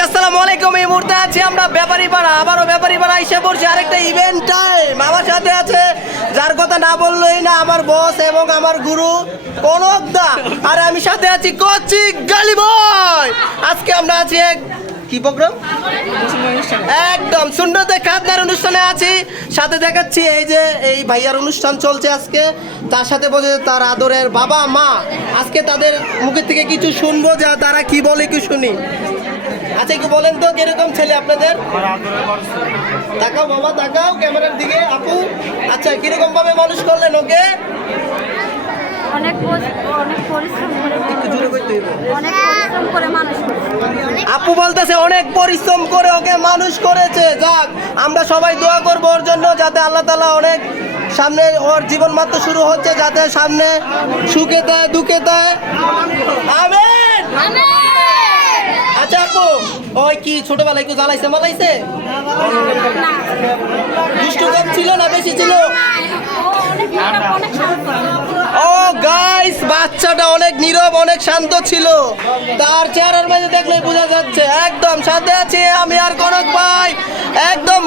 আসসালামু আলাইকুম। এই মুহূর্তে আছি আমরা ব্যাপারী পাড়া আবারও ব্যাপারী পাড়া এসে পড়ছি। আরেকটা ইভেন্ট টাইম আমার সাথে আছে, যার কথা না বললোই না, আমার বস এবং আমার গুরু কনকদা আর আমি সাথে আছি কোচি গালি বয় আজকে আমরা আছি এক কি প্রোগ্রাম একদম শূন্যতে খাতনার অনুষ্ঠানে আছি। সাথে দেখাচ্ছি এই যে এই ভাইয়ার অনুষ্ঠান চলছে আজকে। তার সাথে বসে তার আদরের বাবা মা আজকে তাদের মুখের থেকে কিছু শুনব, যা তারা কি বলে কি শুনি। আচ্ছা একটু বলেন তো কীরকম ছেলে আপনাদের? তাকাও বাবা তাকাও ক্যামেরার দিকে আপু। আচ্ছা কীরকম ভাবে মানুষ করলেন ওকে? অনেক পরি- অনেক পরিশ্রম করে একটু জোরে কইতে হইব। অনেক পরিশ্রম করে মানুষ আপু বলতেছে অনেক পরিশ্রম করে ওকে মানুষ করেছে। যাক আমরা সবাই দোয়া করব ওর জন্য যাতে আল্লাহ তালা অনেক সামনে ওর জীবন মাত্র শুরু হচ্ছে যাতে সামনে সুখে দেয় দুঃখে দেয় আমেন আচ্ছা আপু ওই কি ছোটবেলায় কেউ জ্বালাইছে মালাইছে দুষ্টু কম ছিল না বেশি ছিল? ও গাইস বাচ্চাটা অনেক নীরব, অনেক শান্ত ছিল। তার চেহারার মাঝে দেখলে বোঝা যাচ্ছে, একদম সাথে আছে, আমি আর কনক ভাই। একদম